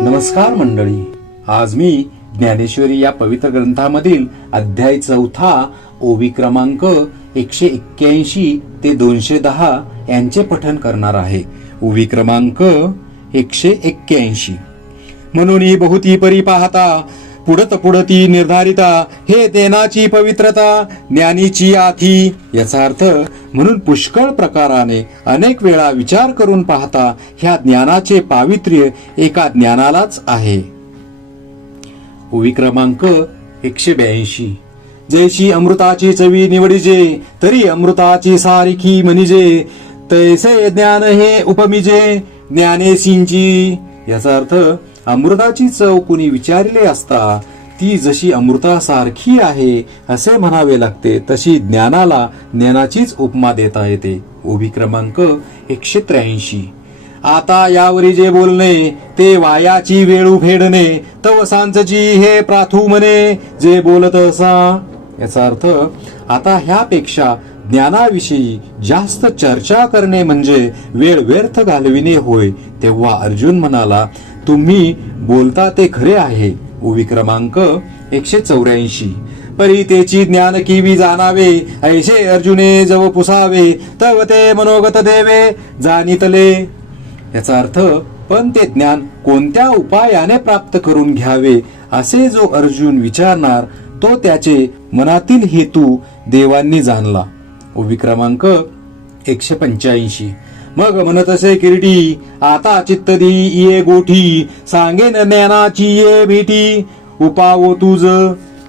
नमस्कार मंडळी, आज मी ज्ञानेश्वरी या पवित्र ग्रंथामधील अध्याय 4 ओवी क्रमांक 181 ते 210 यांचे पठण करणार आहे. ओवी क्रमांक 181. म्हणून बहुती परी पाहता पुढती निर्धारिता, हे ज्ञानाची पवित्रता ज्ञानीची आथी. याचा अर्थ म्हणून पुष्कळ प्रकाराने अनेक वेळा विचार करून पाहता ह्या ज्ञानाचे पावित्र्य एका ज्ञानालाच आहे. ओवी क्रमांक 182. जैशी अमृताची चवी निवडिजे, तरी अमृताची सारिखी म्हणिजे, तैसे ज्ञान हे उपमिजे ज्ञानेशींची. याचा अर्थ अमृताची चव कुणी विचारले असता ती जशी अमृतासारखी आहे असे म्हणावे लागते, तशी ज्ञानाला ज्ञानाचीच उपमा देता येते. ओवी क्रमांक 183. आता यावरी जे बोलणे ते वायाची वेळू फेडणे, तव सांचची हे प्राथू म्हणे जे बोलत असा. याचा अर्थ आता ह्यापेक्षा ज्ञानाविषयी जास्त चर्चा करणे म्हणजे वेळ व्यर्थ घालविणे होय. तेव्हा अर्जुन म्हणाला, तुम्ही बोलता ते खरे आहे. ओवी क्रमांक 184. परी तेची ज्ञान किवी जाणावे, ऐसे अर्जुने जव पुसावे, तव ते मनोगत देवे जाणितले. याचा अर्थ पण ते ज्ञान कोणत्या उपायाने प्राप्त करून घ्यावे असे जो अर्जुन विचारणार तो त्याचे मनातील हेतू देवांनी जाणला. ओवी क्रमांक 185. मग म्हणतसे किरीटी, आता चित्त दी ये गोठी, सांगेन ज्ञानाची ये भेटी उपावो तुझ.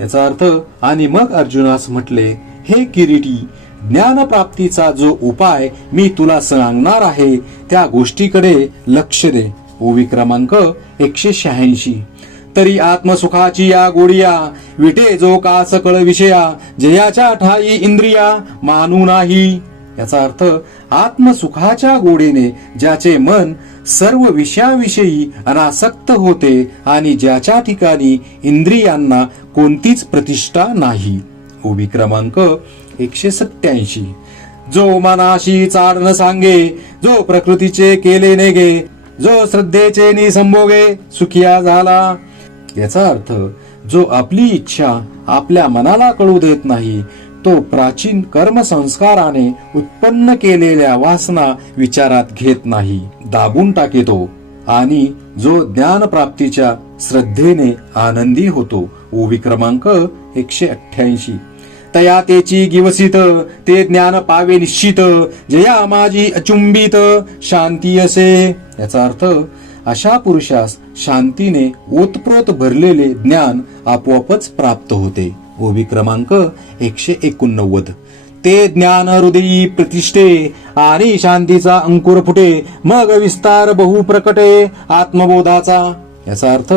याचा अर्थ आणि मग अर्जुनास म्हटले, हे किरीटी, ज्ञानप्राप्तीचा जो उपाय मी तुला सांगणार आहे त्या गोष्टीकडे लक्ष दे. ओवी क्रमांक 186. तरी आत्मसुखाची या गोडिया, विटे जो का सकळ विषया, जयाच्या ठाई इंद्रिया मानू नाही. याचा अर्थ आत्मसुखाच्या गोडीने ज्याचे मन सर्व विषयाविषयी अनासक्त होते आणि ज्याच्या ठिकाणी इंद्रियांना कोणतीच प्रतिष्ठा नाही. ओवी क्रमांक 187. जो मनाशी चाड न सांगे, जो प्रकृतीचे केले नेगे, जो श्रद्धेचे निसंभोगे सुखिया झाला. याचा अर्थ जो आपली इच्छा आपल्या मनाला कळू देत नाही, तो प्राचीन कर्म संस्काराने उत्पन्न केलेल्या वासना विचारात घेत नाही, दाबून टाकेतो आणि जो ज्ञान प्राप्तीच्या श्रद्धेने आनंदी होतो. ओवी क्रमांक 188. तया तेची गिवसित, ते ज्ञान पावे निश्चित, जया माझी अचुंबित शांती असे. याचा अर्थ अशा पुरुषास शांतीने ओतप्रोत भरलेले ज्ञान आपोआपच प्राप्त होते. ओवी क्रमांक 189. ते ज्ञान हृदयी प्रतिष्ठे आणि शांतीचा अंकुर फुटे, मग विस्तार बहु प्रकटे आत्मबोधाचा. याचा अर्थ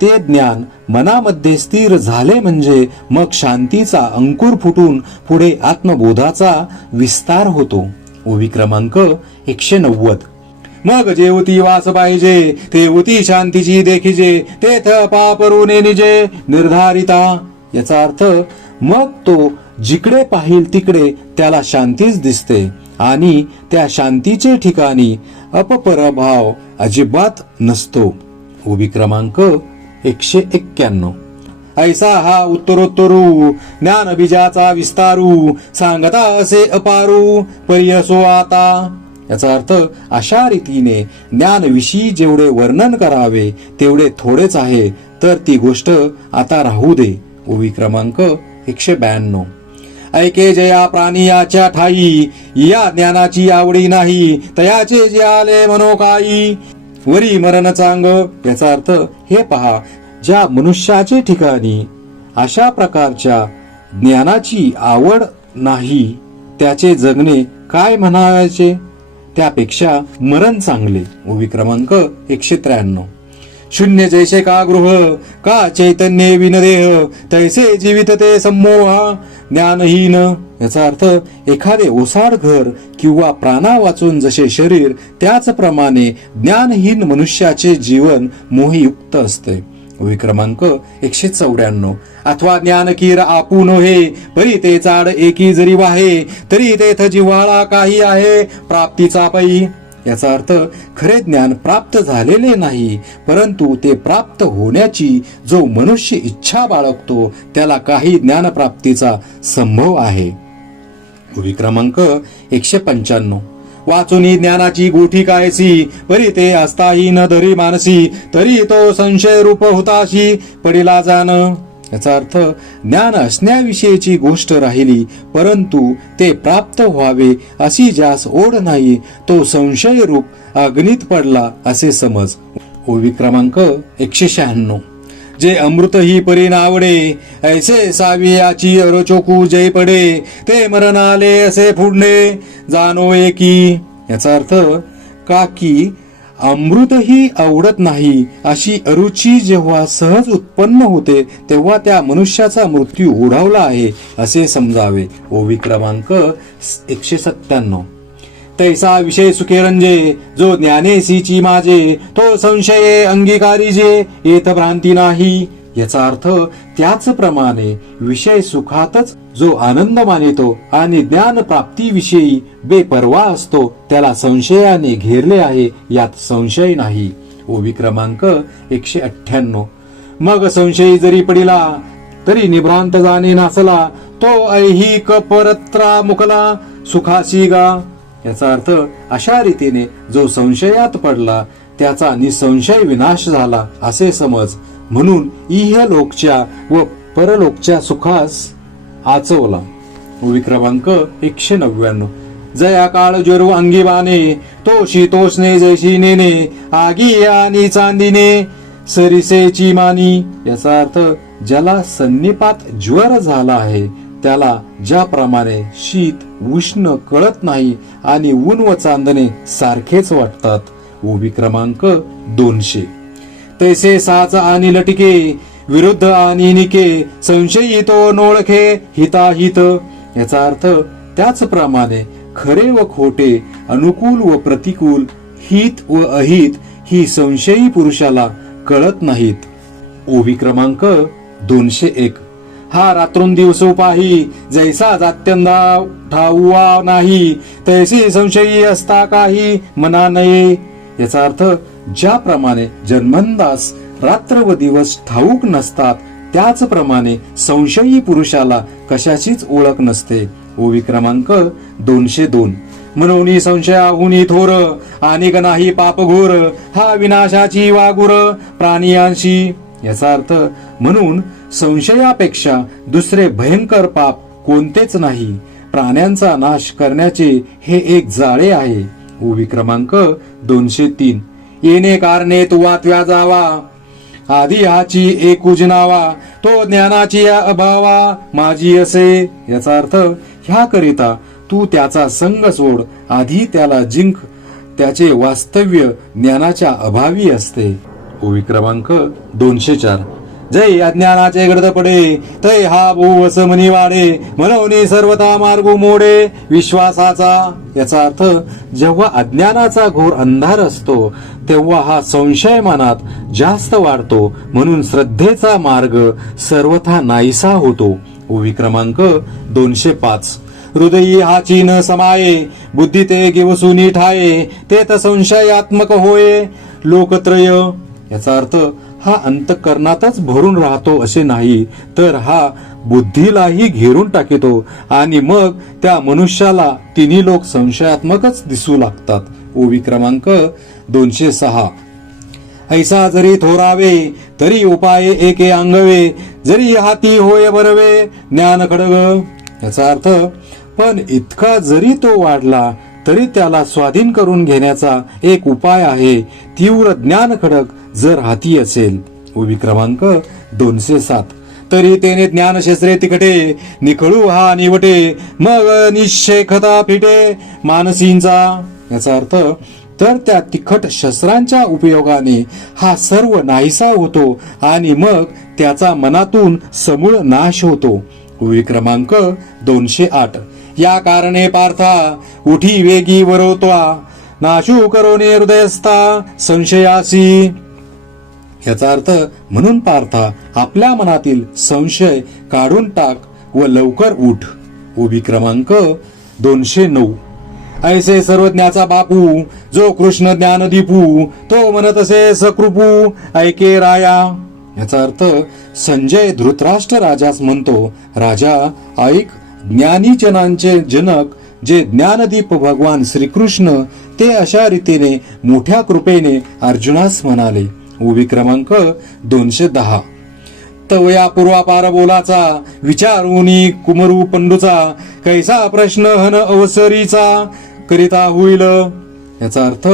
ते ज्ञान मनामध्ये स्थिर झाले म्हणजे मग शांतीचा अंकुर फुटून पुढे आत्मबोधाचा विस्तार होतो. ओवी क्रमांक 190. मग जेवती वास पाहिजे, तेवती शांतीची देखिजे, तेथ पापरुने निजे निर्धारिता. याचा अर्थ मग तो जिकडे पाहिल तिकडे त्याला शांतीच दिसते आणि त्या शांतीचे ठिकाणी अपपरभाव अजिबात नसतो. ओवी क्रमांक 191. ऐसा हा उत्तरोत्तरू ज्ञान बीजाचा विस्तारू, सांगता असे अपारू परियसो आता. याचा अर्थ अशा रीतीने ज्ञानविषयी जेवढे वर्णन करावे तेवढे थोडेच आहे, तर ती गोष्ट आता राहू दे. ओवी क्रमांक 192. ऐके जया प्राणियाच्या ठाई, या ज्ञानाची आवडी नाही, तयाचे जे आले मनोकाई वरी मरण चांग. याचा अर्थ हे पहा, ज्या मनुष्याचे ठिकाणी अशा प्रकारच्या ज्ञानाची आवड नाही त्याचे जगणे काय म्हणायचे, त्यापेक्षा मरण चांगले. ओवी क्रमांक 193. शून्य जैसे का गृह, का चैतन्य विनदेह, तैसे जीवित ते संमोहा ज्ञानहीन. याचा अर्थ एखादे ओसाड घर किंवा प्राणा वाचून जसे शरीर, त्याचप्रमाणे ज्ञानहीन मनुष्याचे जीवन मोहयुक्त असते. ओवी क्रमांक 194. अथवा ज्ञानकीर आपून हे, परी ते चाड एकी जरी वाहे, तरी तेथ जिव्हाळा काही आहे प्राप्तीचा पै. याचा अर्थ खरे ज्ञान प्राप्त झालेले नाही, परंतु ते प्राप्त होण्याची जो मनुष्य इच्छा बाळगतो त्याला काही ज्ञानप्राप्तीचा संभव आहे. ओवी क्रमांक 195. वाचुनी ज्ञानाची गोठी कायसी, परी ते असताही न धरी मानसी, तरी तो संशय रूप होताशी पडिला जाण. याचा अर्थ ज्ञान असण्याविषयीची गोष्ट राहिली, परंतु ते प्राप्त व्हावे अशी ज्यास ओढ नाही तो संशय रूप अग्नीत पडला असे समज. ओवी क्रमांक 196. जे अमृत ही परी नावडे, ऐसे सावी याची अरचोकू जय पडे, ते मरण आले असे फुडणे जाणोवे की. याचा अर्थ का की अमृतही आवडत नाही अशी अरुची जेव्हा सहज उत्पन्न होते तेव्हा त्या मनुष्याचा मृत्यू ओढावला आहे असे समजावे. ओवी क्रमांक 197. तैसा विषय सुखे रंजे, जो ज्ञानेसीची माझे, तो संशये अंगीकारी जे, येत भ्रांती नाही. याचा अर्थ त्याचप्रमाणे विषय सुखातच जो आनंद मानितो आणि ज्ञान प्राप्तीविषयी बेपर्वा असतो त्याला संशयाने घेरले आहे, यात संशय नाही. ओवी क्रमांक 198. मग संशयी जरी पडिला तरी निभ्रांत जाणे नासला, तो ऐहिक परत्रा मुकला सुखासी गा. याचा अर्थ अशा रीतीने जो संशयात पडला त्याचा निसंशय विनाश झाला असे समज. म्हणून इहलोकच्या व परलोकच्या सुखास आचवला. ओवी क्रमांक 199. जया काळ ज्वरू अंगी बाणे, तो शीतोष्णे जैशी नेने, आगी आणि चांदीने सरिसेची मानी. याचा अर्थ ज्याला सन्निपात ज्वर झाला आहे त्याला ज्याप्रमाणे शीत उष्ण कळत नाही आणि ऊन व चांदणे सारखेच वाटतात. ओवी क्रमांक 200. तैसे साच आणि लटिके, विरुद्ध आणि निके, संशयी तो नोळखे हिताहित. याचा अर्थ त्याचप्रमाणे खरे व खोटे, अनुकूल व प्रतिकूल, हित व अहित ही संशयी पुरुषाला कळत नाहीत. ओवी क्रमांक 201. हा रात्रोंदिवस पाही, जैसा जात्यंदा ठाऊवा नाही, तैसे संशयी असता काही मना नये. याचा अर्थ ज्याप्रमाणे जन्मंदास रात्र व दिवस ठाऊक नसतात त्याचप्रमाणे संशयी पुरुषाला कशाचीच ओळख नसते. ओवी क्रमांक 202. म्हणून संशयाहुनी थोर, अनेक नाही पाप घोर, हा विनाशाची वागुर प्राणियांशी. याचा अर्थ म्हणून संशयापेक्षा दुसरे भयंकर पाप कोणतेच नाही, प्राण्यांचा नाश करण्याचे हे एक जाळे आहे. ओवी क्रमांक 203. येणे कारणे तुवा त्या जावा, आधी हाची एकूज नावा, तो ज्ञानाची अभावा माझी असे. याचा अर्थ ह्या करिता तू त्याचा संग सोड, आधी त्याला जिंक, त्याचे वास्तव्य ज्ञानाच्या अभावी असते. ओवी क्रमांक 204. जय अज्ञानाचे गडद पडे, तै हा भूवस मनी वाढे, म्हणून सर्वता मार्गू मोडे विश्वासाचा. याचा अर्थ जेव्हा अज्ञानाचा घोर अंधार असतो तेव्हा हा संशय मनात जास्त वाढतो, म्हणून श्रद्धेचा मार्ग सर्वथा नाहीसा होतो. ओवी क्रमांक 205. हृदयी हाची न समाये, बुद्धी ते गिवसुनी ठाये, ते त संशयात्मक होये लोकत्रय. याचा अर्थ हा अंतःकरणातच भरून राहतो असे नाही, तर हा बुद्धीलाही घेरून टाकितो आणि मग त्या मनुष्याला तिन्ही लोक संशयात्मकच दिसू लागतात. ओवी क्रमांक 206. ऐसा जरी थोरावे तरी उपाय एके अंगवे, जरी हाती होय बरवे ज्ञान खडग. याचा अर्थ पण इतका जरी तो वाढला तरी त्याला स्वाधीन करून घेण्याचा एक उपाय आहे, तीव्र ज्ञान खडक जर हाती असेल. ओवी क्रमांक 207. तरी तेने ज्ञानशस्त्रे तिकटे, निखळू हा निवटे, मग निश्चयखता फिटे मानसींचा. याचा अर्थ तर त्या तिखट शस्त्रांच्या उपयोगाने हा सर्व नाहीसा होतो आणि मग त्याचा मनातून समूळ नाश होतो. ओवी क्रमांक 208. या कारणे पार्था उठी वेगी वरोत्वा, नाशू करोने हृदयस्था संशयासी. याचा अर्थ म्हणून पार्था आपल्या मनातील संशय काढून टाक व लवकर उठ. ओवी क्रमांक 209. ऐसे सर्वज्ञाचा बापू, जो कृष्ण ज्ञान दीपू, तो म्हणत असे सकृपू, ऐके राया. याचा अर्थ संजय धृतराष्ट्र राजास म्हणतो, राजा ऐक, ज्ञानीजनांचे जनक जे ज्ञानदीप भगवान श्रीकृष्ण ते अशा रीतीने मोठ्या कृपेने अर्जुनास म्हणाले. ओवी क्रमांक 210. तवया पूर्वापार बोलाचा, विचारूनी कुमरू पंडूचा, कैसा प्रश्न हन अवसरीचा करिता होईल. याचा अर्थ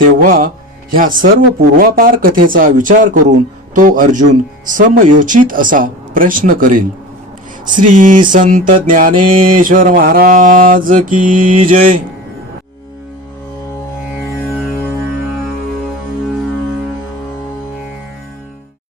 तेव्हा ह्या सर्व पूर्वापार कथेचा विचार करून तो अर्जुन समयोचित असा प्रश्न करेल. श्री संत ज्ञानेश्वर महाराज की जय.